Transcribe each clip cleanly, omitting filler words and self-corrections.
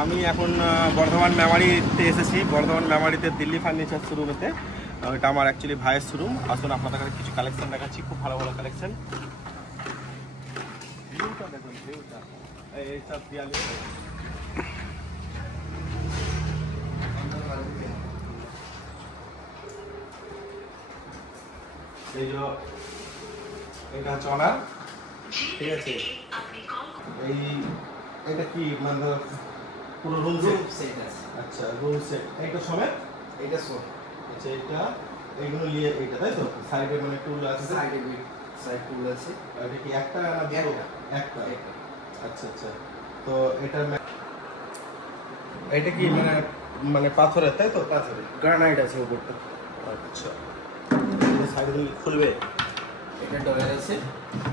আমি এখন বর্ধমান মেমারিতে এসেছি। বর্ধমান মেমারিতে দিল্লি ফার্নিচার শোরুমেতে। এটা আমার অ্যাকচুয়ালি ভাইয়ের শোরুম। আসুন আপনাদের কাছে কিছু কালেকশন দেখাচ্ছি, খুব ভালো ভালো কালেকশন। ভিউটা দেখুন, ভিউটা এইসব পিয়ালি এই যে এটা চলা, ঠিক আছে। এই এটা কি মানে পুরো রুম সেট আছে? আচ্ছা, রুম সেট এইটা সমেত, এটা সব। আচ্ছা, এটা এইগুলো নিয়ে এইটা তাই তো? সাইডে মানে টুল আছে, সাইড টুল আছে। এটা কি একটা না দুটো? একটা। আচ্ছা আচ্ছা। তো এটা কি মানে মানে পাথরের তাই তো? পাথরের গ্রানাইট আছে উপরটা। আচ্ছা, এই সাইডে খুলবে? এটা ডয়ার আছে।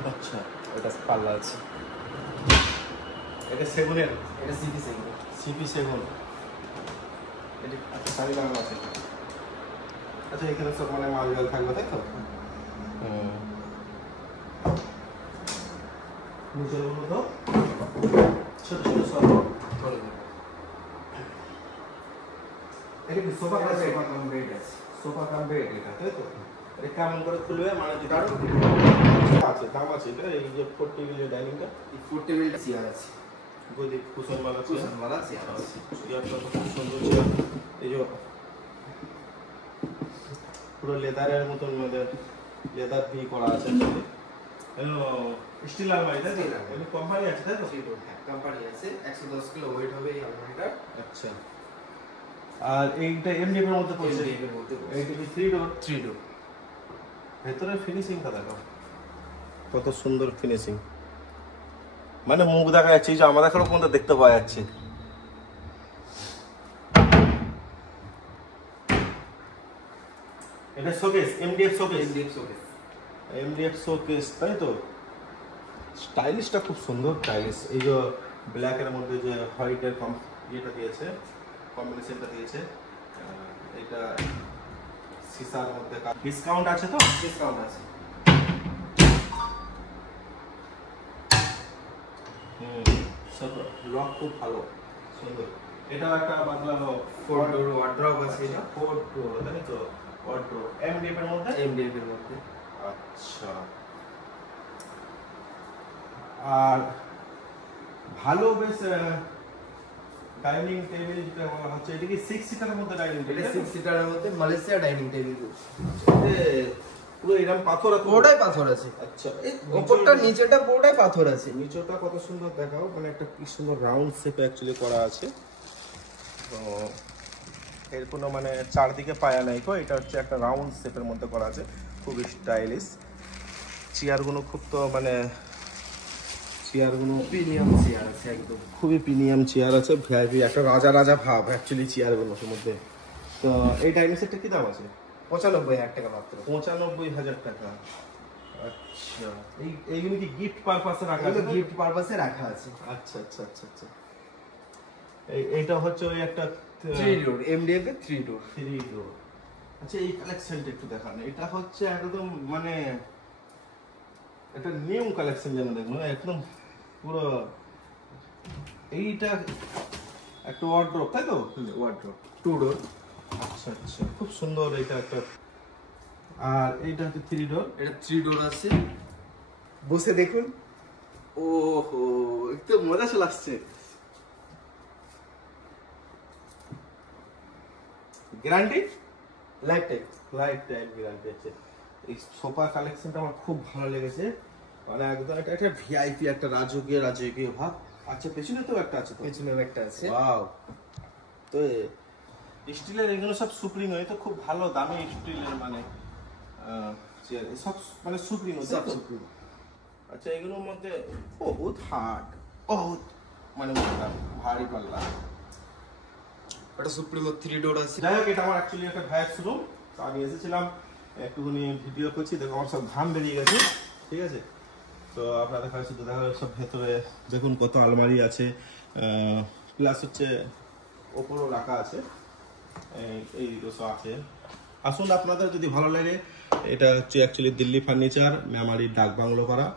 আচ্ছা, এটা পাল্লা আছে। এটা সেগুনের? এটা সিপি সেগুন। সিপি সেগুন। এটা আচ্ছা, সারি বাংলা আছে। আচ্ছা, এখানে সব মানে মাল জল থাকবে তাই তো? নিচের গুলো তো ছোট ছোট সব করে দেব। এটা কি সোফা কাম বেড আছে। সোফা কাম বেড এটা তাই তো? এটা কেমন করে খুলবে মানে যেটা আছে দাম আছে এটা? এই যে 4 টেবিলের ডাইনিংটা, এই 4 টেবিলটা চেয়ার আছে, গদি কুশন वाला চেয়ার আছে। চেয়ারটা খুব সুন্দর চেয়ার। এই যে পুরো লেদারের মতন মধ্যে লেদার দিয়ে করা আছে। স্টিল আলমারি তাই তো? এটা কোম্পানি আছে তাই তো? হ্যাঁ, কোম্পানি আছে। 110 কিলো ওয়েট হবে এই আলমারিটা। আচ্ছা, আর এইটা এমডিএফ এর মধ্যে পড়ছে? এমডিএফ এর মধ্যে। এইটা কি 3 ডোর? 3 ডোর। ভেতরে ফিনিশিংটা দেখো কত সুন্দর ফিনিশিং, মানে মুখ দেখা যাচ্ছে, যে আমাদের এখনো পর্যন্ত দেখতে পাওয়া যাচ্ছে। এটা showcase, MDF showcase. MDF showcase. MDF showcase তাই তো? স্টাইলিশটা খুব সুন্দর স্টাইলিশ। এই যে ব্ল্যাক এর মধ্যে যে হোয়াইটের ইয়েটা দিয়েছে, কম্বিনেশনটা দিয়েছে। এটা সিসার মধ্যে ডিসকাউন্ট আছে তো? ডিসকাউন্ট আছে। সব লক খুব ভালো সুন্দর। এটা একটা বাংলা 4 ডোর ওয়ার্ড্রপ আছে। এটা 4 ডোর তাই তো? ওয়ার্ড্রপ এমডিএফ এর মধ্যে? এমডিএফ এর মধ্যে। আচ্ছা, আর ভালো বেশ ডাইনিং টেবিল যেটা বলা হচ্ছে, এটা কি 6 সিটারের মধ্যে ডাইনিং টেবিল? এটা 6 সিটারের মধ্যে মালয়েশিয়া ডাইনিং টেবিল। পুরো এরকম পাথর আছে? পুরোটাই পাথর আছে। আচ্ছা, এই উপরটা নিচেটা পুরোটাই পাথর আছে। নিচেটা কত সুন্দর দেখাও, মানে একটা কি সুন্দর রাউন্ড শেপে অ্যাকচুয়ালি করা আছে। তো এর কোনো মানে চারদিকে পায়া নাই কো, এটা হচ্ছে একটা রাউন্ড শেপের মধ্যে করা আছে, খুব স্টাইলিশ। চেয়ারগুলো খুব তো মানে চেয়ারগুলো প্রিমিয়াম চেয়ার আছে, একদম খুবই প্রিমিয়াম চেয়ার আছে, ভিআইপি একটা রাজা রাজা ভাব অ্যাকচুয়ালি চেয়ারগুলোর মধ্যে। তো এই ডাইনিং সেটটা কি দাম আছে? 95,000 টাকা মাত্র। 95,000 টাকা। আচ্ছা, এইগুলো কি গিফট পারপাসে রাখা আছে? গিফট পারপাসে রাখা আছে। আচ্ছা আচ্ছা আচ্ছা আচ্ছা। এইটা হচ্ছে ওই একটা 3 ডোর এমডিএফ এর 3 ডোর। 3 ডোর। আচ্ছা, এই কালেকশনটা একটু দেখান। এটা হচ্ছে একদম মানে একটা নিউ কালেকশন যেন দেখুন, একদম পুরো। এইটা একটা ওয়ার্ড্রপ তাই তো? ওয়ার্ড্রপ 2 ডোর। আচ্ছা আচ্ছা, খুব সুন্দর এটা একটা। আর এইটা হচ্ছে 3 ডোর। এটা 3 ডোর আছে। বসে দেখুন। ওহো, একটু মজা চলে আসছে। Guarantee? Life time. Life time guarantee আছে। এই সোফা কালেকশনটা আমার খুব ভালো লেগেছে, মানে একদম এটা একটা ভিআইপি, একটা রাজকীয় ভাব। আচ্ছা, পেছনে তো একটা আছে, তো পেছনেও একটা আছে। ওয়াও। তো স্টিলের এগুলো সব সুপ্রিম, হয় তো খুব ভালো দামি স্টিলের মানে চেয়ার সব মানে সুপ্রিম সব সুপ্রিম। আচ্ছা, এগুলোর মধ্যে বহুত হার্ড, বহুত মানে মোটা ভারী পাল্লা। এটা সুপ্রিমো 3 ডোর আছে। যাই হোক, এটা আমার অ্যাকচুয়ালি একটা ভাইয়ের শোরুম। তো আমি এসেছিলাম একটুখানি ভিডিও করছি, দেখো আমার সব ঘাম বেরিয়ে গেছে, ঠিক আছে। তো আপনাদের কাছে শুধু দেখা সব ভেতরে দেখুন কত আলমারি আছে, প্লাস হচ্ছে ওপরও রাখা আছে, এই সব আছে। আসুন, আপনাদের যদি ভালো লাগে। এটা হচ্ছে অ্যাকচুয়ালি দিল্লি ফার্নিচার, মেমারির ডাকবাংলো পাড়া,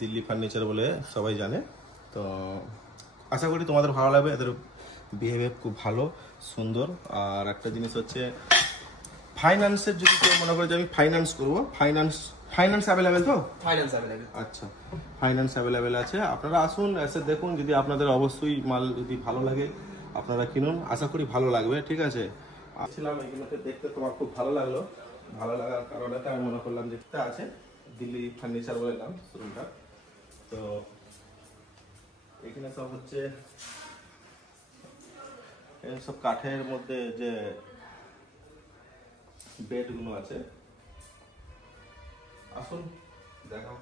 দিল্লি ফার্নিচার বলে সবাই জানে। তো আশা করি তোমাদের ভালো লাগবে। এদের বিহেভিয়ার খুব ভালো সুন্দর। আর একটা জিনিস হচ্ছে ফাইন্যান্সের যদি কেউ মনে করে যে আমি ফাইন্যান্স করবো, ফাইন্যান্স অ্যাভেলেবেল তো? Finance available. আচ্ছা, ফাইন্যান্স অ্যাভেলেবেল আছে। আপনারা আসুন, এসে দেখুন, যদি আপনাদের অবশ্যই মাল যদি ভালো লাগে আপনারা কিনুন, আশা করি ভালো লাগবে। ঠিক আছে, আসছিলাম এগুলোকে দেখতে, তোমার খুব ভালো লাগলো। ভালো লাগার কারণে আমি মনে করলাম যে আছে দিল্লি ফার্নিচার বলে নাম শোরুমটা। তো এখানে সব হচ্ছে সব কাঠের মধ্যে যে বেডগুলো আছে, আসুন দেখাও।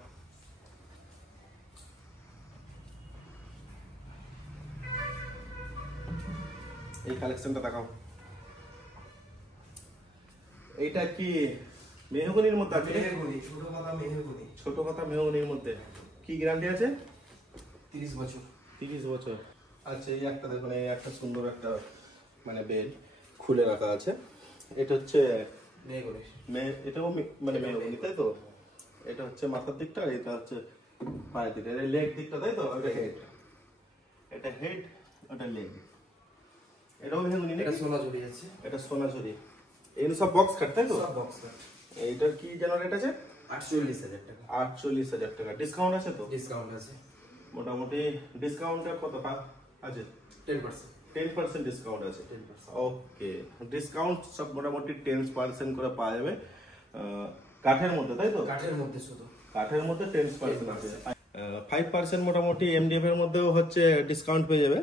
এই কালেকশনটা দেখাও। এইটা কি মেহগনির মধ্যে আছে? মেহগনি, ছোট পাতা মেহগনি। ছোট পাতা মেহগনির মধ্যে কি গ্যারান্টি আছে? 30 বছর। 30 বছর। আচ্ছা, এই একটা দেখুন, এই একটা সুন্দর একটা মানে বেড খুলে রাখা আছে। এটা হচ্ছে মেহগনি, এটাও মানে মেহগনি, তাই তো? এটা হচ্ছে মাথার দিকটা, আর এটা হচ্ছে পায়ের দিকটা, এটা লেগ দিকটা, তাই তো? এটা হেড, এটা হেড, ওটা লেগ। এটাও মেহগনি, এটা সোনাঝুরি আছে। এটা সোনাঝুরি। এগুলো সব বক্স কাট, তাই তো? সব বক্স কাট। এইটার কি যেন রেট আছে? 48,000 টাকা। 48,000 টাকা। ডিসকাউন্ট আছে তো? ডিসকাউন্ট আছে মোটামুটি ডিসকাউন্টটা কত আছে? 10%। 10% ডিসকাউন্ট আছে। 10%। ওকে, ডিসকাউন্ট সব মোটামুটি 10% করে পাওয়া যাবে কাঠের মধ্যে, তাই তো? কাঠের মধ্যে শুধু কাঠের মধ্যে 10% আছে। 5% মোটামুটি এমডিএফ এর মধ্যেও হচ্ছে ডিসকাউন্ট পেয়ে যাবে।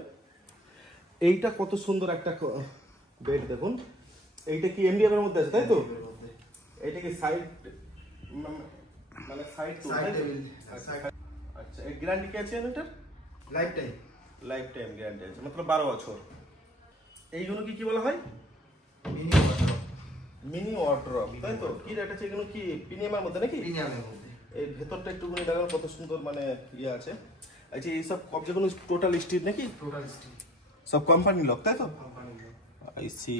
এইটা কত সুন্দর একটা বেড দেখুন। এইটা কি এমডিএফ এর মধ্যে আছে, তাই তো? এইটা কি সাইড মানে সাইড টু? আচ্ছা, এই গ্যারান্টি কি আছে এটার? Life time. Life time guarantee আছে, মাত্র 12 বছর। এইগুলো কি বলা হয়? মিনি ওয়ার্ড্রপ, তাই তো? কি রেট আছে এগুলো? কি প্রিমিয়ামের মধ্যে নাকি? প্রিমিয়ামের মধ্যে। এই ভেতরটা একটুখানি দেখো কত সুন্দর মানে ইয়ে আছে। আচ্ছা, এই সব যেগুলো টোটাল স্টিল নাকি? টোটাল স্টিল, সব কোম্পানি লক, তাই তো? কোম্পানি। I see.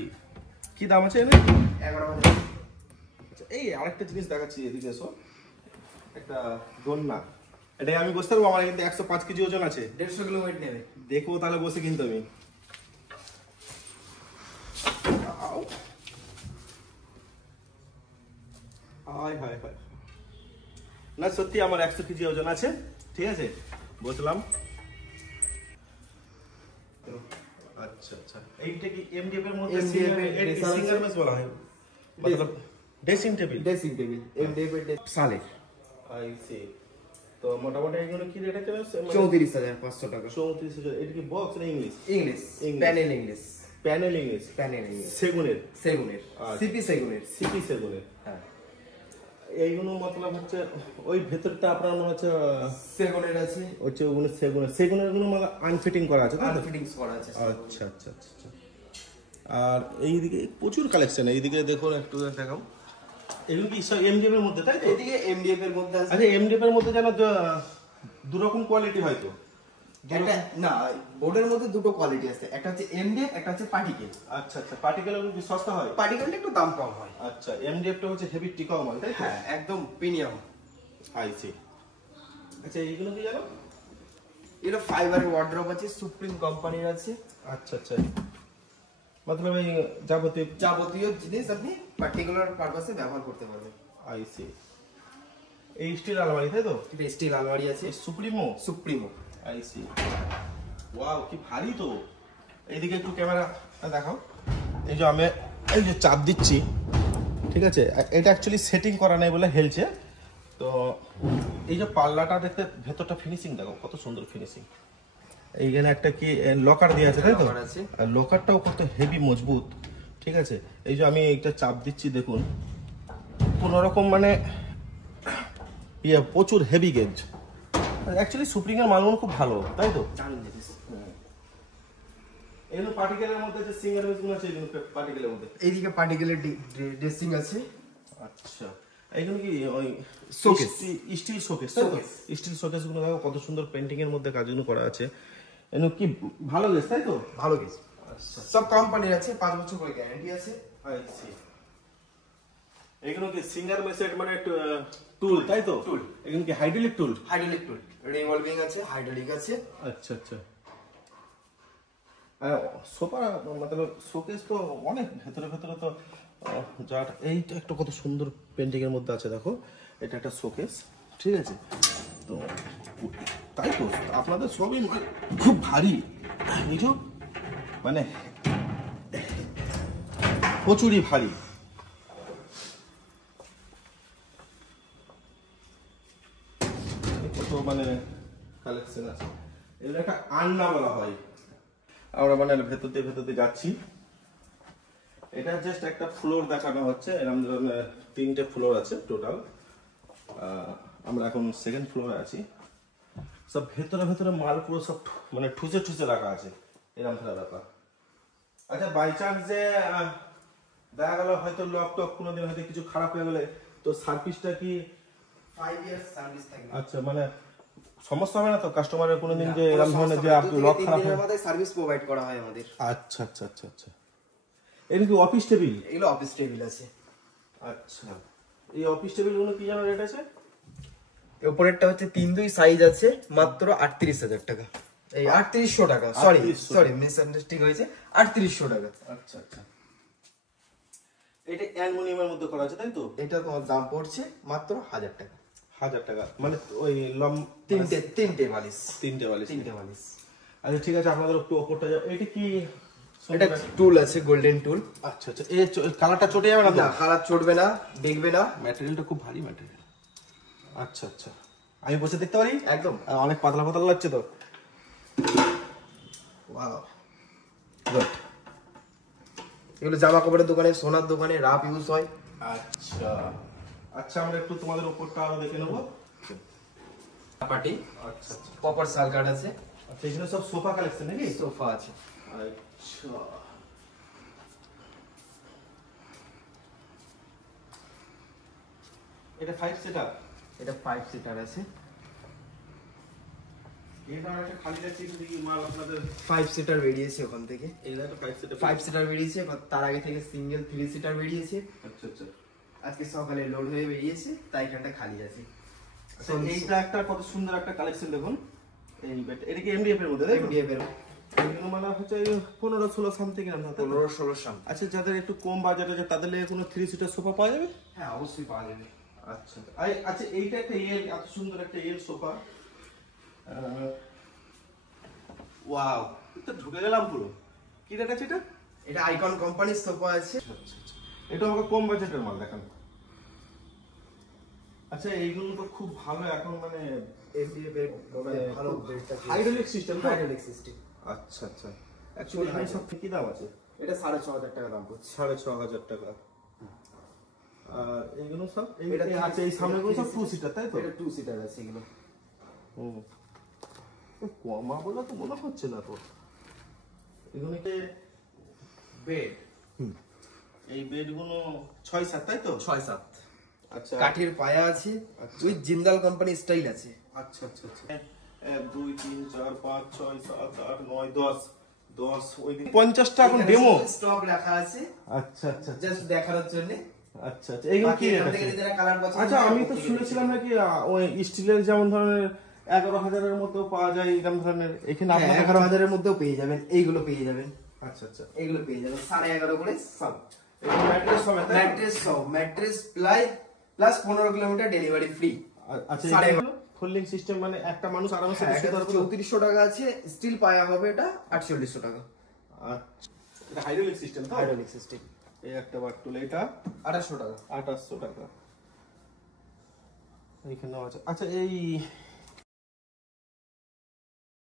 কি দাম আছে এর? 11,000। আচ্ছা, এই আরেকটা জিনিস দেখাচ্ছি, এদিকে এসো। একটা দোলনা, এটা আমি বসতে পারবো? আমার কিন্তু 105 কেজি ওজন আছে। 150 কিলো ওয়েট নেবে। দেখবো তাহলে বসে কিন্তু আমি। না সত্যি আমার 100 কেজি ওজন আছে। ঠিক আছে, বসলাম। আচ্ছা আচ্ছা, এইটা কি এমডিএফ এর মধ্যে সিঙ্গেল মেস বলা হয়? मतलब dressing table. Dressing table MDF এর সালে। I see. তো মোটামুটি এগুলো কি রেট আছে? 34,500 টাকা। 34,000। এটা কি বক্স না English? English, panel English. Panel English, panel English. সেগুনের, সেগুনের, সিপি সেগুনের। সিপি সেগুনের। হ্যাঁ, এইগুলো মতলব হচ্ছে ওই ভেতরটা আপনার মনে হচ্ছে সেগুনের আছে। হচ্ছে ওগুলো সেগুনের গুলো মানে আনফিটিং করা আছে, তাই তো? আনফিটিংস করা আছে। আচ্ছা আচ্ছা আচ্ছা। আর এইদিকে প্রচুর কালেকশন, এইদিকে দেখুন, একটু দেখাও। এগুলো কি সব এমডিএফ এর মধ্যে, তাই তো? এদিকে এমডিএফ এর মধ্যে আছে। আচ্ছা, এমডিএফ এর মধ্যে যেন দু রকম কোয়ালিটি হয় তো? একটা না, বোর্ডের মধ্যে দুটো কোয়ালিটি আছে, একটা হচ্ছে এমডিএফ, একটা হচ্ছে পার্টিকেল। আচ্ছা আচ্ছা, পার্টিকেল কি সস্তা হয়? পার্টিকেলটা একটু দাম কম হয়। আচ্ছা, এমডিএফটা হচ্ছে হেভি টিকাও মাল, তাই তো? হ্যাঁ, একদম প্রিমিয়াম। আইসি। আচ্ছা, এইগুলো কি জানো? এটা ফাইবারের ওয়ার্ড্রপ আছে, সুপ্রিম কোম্পানির আছে। আচ্ছা আচ্ছা, মতলব এই যাবতীয় জিনিস আপনি পার্টিকুলার পারপাসে ব্যবহার করতে পারবেন। আইসি। এই স্টিল আলমারি, তাই তো? এটা স্টিল আলমারি আছে, সুপ্রিমো। সুপ্রিমো। আইসি। ওয়াও, কি ভারী তো। এইদিকে একটু ক্যামেরা দেখাও। এই যে আমি এই যে চাপ দিচ্ছি, ঠিক আছে? এটা অ্যাকচুয়ালি সেটিং করা নাই বলে হেলছে। তো এই যে পাল্লাটা দেখতে, ভেতরটা ফিনিশিং দেখো কত সুন্দর ফিনিশিং। এইখানে একটা কি লকার দিয়ে আছে, তাই তো? আর লকারটাও কত হেভি মজবুত। ঠিক আছে, এই যে আমি একটা চাপ দিচ্ছি, দেখুন কোন রকম মানে প্রচুর হেভি গেজ। অ্যাকচুয়ালি সুপ্রিং এর মালগুলো খুব ভালো, তাই তো? এগুলো পার্টিকেলের মধ্যে যে সিঙ্গেল মেশগুলো আছে, এগুলো পার্টিকেলের মধ্যে। এইদিকে পার্টিকেলের ড্রেসিং আছে। আচ্ছা, এইগুলো কি ওই শোকেস, স্টিল শোকেস, তাই তো? স্টিল শোকেস গুলো দেখো কত সুন্দর পেন্টিং এর মধ্যে কাজগুলো করা আছে। এগুলো কি ভালো গেস, তাই তো? ভালো গেস। আচ্ছা, সব কোম্পানির আছে, 5 বছর করে গ্যারান্টি আছে। আইসি। এগুলো কি সিঙ্গেল মেসেড মানে টুল, তাই তো? টুল। এগুলো কি হাইড্রোলিক টুল? হাইড্রোলিক টুল, রিভলভিং আছে, হাইড্রোলিক আছে। আচ্ছা আচ্ছা। সোফা মতলব শোকেস তো অনেক ভেতরে ভেতরে তো যাটা এইটা একটা কত সুন্দর পেন্টিং এর মধ্যে আছে দেখো, এটা একটা শোকেস, ঠিক আছে। তো তাই তো আপনাদের সবই খুব ভারী, বুঝছো, মানে প্রচুরই ভারী। কত মানে কালেকশন আছে, এগুলো একটা আন্না বলা হয়। আমরা মানে ভেতর দিয়ে যাচ্ছি, এটা জাস্ট একটা ফ্লোর দেখানো হচ্ছে, এরকম ধরনের 3টে ফ্লোর আছে টোটাল। আমরা এখন সেকেন্ড ফ্লোরে আছি। সব ভেতরে ভেতরে মাল পুরো সব মানে ঠুসে ঠুসে রাখা আছে, এরকম ধরা ব্যাপার। আচ্ছা, বাই চান্স যে দেখা গেল হয়তো লক টক কোনোদিন হয়তো কিছু খারাপ হয়ে গেলে, তো সার্ভিসটা কি 5 ইয়ার্স সার্ভিস থাকবে। আচ্ছা, মানে সমস্যা হবে না তো কাস্টমারের কোনোদিন যে এরকম ধরনের যে লক খারাপ হয়? আমাদের সার্ভিস প্রোভাইড করা হয় আমাদের। আচ্ছা আচ্ছা আচ্ছা আচ্ছা, এটা কি অফিস টেবিল? এগুলো অফিস টেবিল আছে। আচ্ছা, এই অফিস টেবিলগুলো কি জানো রেট আছে? উপরেরটা হচ্ছে 3-2 সাইজ আছে, মাত্র 38,000 টাকা। এই 3800 টাকা, সরি মিসআন্ডারস্ট্যান্ডিং হয়েছে, 3800 টাকা। আচ্ছা আচ্ছা, এটা অ্যালুমিনিয়ামের মধ্যে করা আছে তাই তো? এটা তোমার দাম পড়ছে মাত্র 1000 টাকা। 1000 টাকা, মানে ওই তিনটে বালিশ। তিনটে বালিশ। আচ্ছা ঠিক আছে, আপনাদের একটু ওপরটা যাও। এটা কি? এটা টুল আছে, গোল্ডেন টুল। আচ্ছা আচ্ছা, এই কালারটা চটে যাবে না তো? না, কালার চটবে না, দেখবে না। ম্যাটেরিয়ালটা খুব ভারী ম্যাটেরিয়াল। আচ্ছা আচ্ছা, আমি বসে দেখতে পারি? একদম, অনেক পাতলা পাতলা লাগছে তো। Wow, good. এগুলো জামা কাপড়ের দোকানে, সোনার দোকানে রাফ ইউজ হয়। আচ্ছা আচ্ছা, আমরা একটু তোমাদের উপরটা আরো দেখে নেবো। পার্টি, আচ্ছা আচ্ছা, প্রপার সাল কার্ড আছে। আচ্ছা, এখানে সব সোফা কালেকশন নাকি? সোফা আছে। আচ্ছা, এটা 5 সিটার? এটা 5 সিটার আছে। এটা একটা খালি আছে কি মাল আপনাদের? 5 সিটার বেরিয়েছে ওখান থেকে। এটা একটা 5 সিটার। 5 সিটার বেরিয়েছে, তার আগে থেকে সিঙ্গেল 3 সিটার বেরিয়েছে। আচ্ছা আচ্ছা, আজকে সকালে লোড হয়ে বেরিয়েছে, তাই এখানটা খালি আছে। আচ্ছা, এইটা একটা কত সুন্দর একটা কালেকশন দেখুন। এই বেড, এটা কি এমডিএফ এর মধ্যে? এমডিএফ এর এগুলো মানে হচ্ছে 15-16 সামথিং এর মধ্যে। 15-16 সাম। আচ্ছা, যাদের একটু কম বাজেট আছে তাদের লেগে কোনো 3 সিটার সোফা পাওয়া যাবে? হ্যাঁ, অবশ্যই পাওয়া যাবে। আচ্ছা আচ্ছা, এইটা একটা এত সুন্দর একটা সোফা। ওয়াও, এটা ঢুকে গেলাম পুরো। কি রেট আছে এটা? এটা আইকন কোম্পানির সোফা আছে। আচ্ছা আচ্ছা, এটা আমাকে কম বাজেটের মাল দেখান। আচ্ছা, এইগুলো তো খুব ভালো এখন, মানে এমডিএফ এর ভালো বেডটা, হাইড্রোলিক সিস্টেম। Hydraulic system. আচ্ছা আচ্ছা, অ্যাকচুয়ালি এই সব কি দাম আছে? এটা 6,500 টাকা দাম পড়ছে। 6,500 টাকা। আর এইগুলো সব এটা আছে, এই সামনেগুলো সব 2 সিটার তাই তো? এটা 2 সিটার আছে এগুলো। হুম, কমা বলে তো মনে হচ্ছে না তো। এগুলো কি বেড? এই বেডগুলো 6-7 তাই তো? 6-7। আচ্ছা, কাঠের পায়া আছে, উইথ জিন্দাল কোম্পানি স্টাইল আছে। আচ্ছা আচ্ছা আচ্ছা, 1 2 3 4 5 6 7 8 9 10 ওই 50টা এখন ডেমো স্টক রাখা আছে। আচ্ছা আচ্ছা জাস্ট দেখানোর জন্য। আচ্ছা আচ্ছা, এইগুলো কি রেট আছে? আচ্ছা, আমি তো শুনেছিলাম নাকি ওই স্টিলের যেমন ধরনের 11,000 এর মধ্যেও পাওয়া যায় এরকম ধরনের, এখানে আপনাদের 11,000 এর মধ্যেও পেয়ে যাবেন, এইগুলো পেয়ে যাবেন। আচ্ছা আচ্ছা, এইগুলো পেয়ে যাবেন 11.5 করে সব। এই ম্যাট্রেস সমেত? ম্যাট্রেস সব, mattress plus 15 kilometre delivery free. আচ্ছা, ফোল্ডিং সিস্টেম, মানে একটা মানুষ আরামসে বসে থাকতে পারবে? 3400 টাকা আছে, স্টিল পায়া হবে এটা 4800 টাকা। আচ্ছা, এটা হাইড্রোলিক সিস্টেম তো? Hydraulic system. এই একটা বাটুল, এটা 2800 টাকা। 2800 টাকা। এইখানেও আছে। আচ্ছা, এই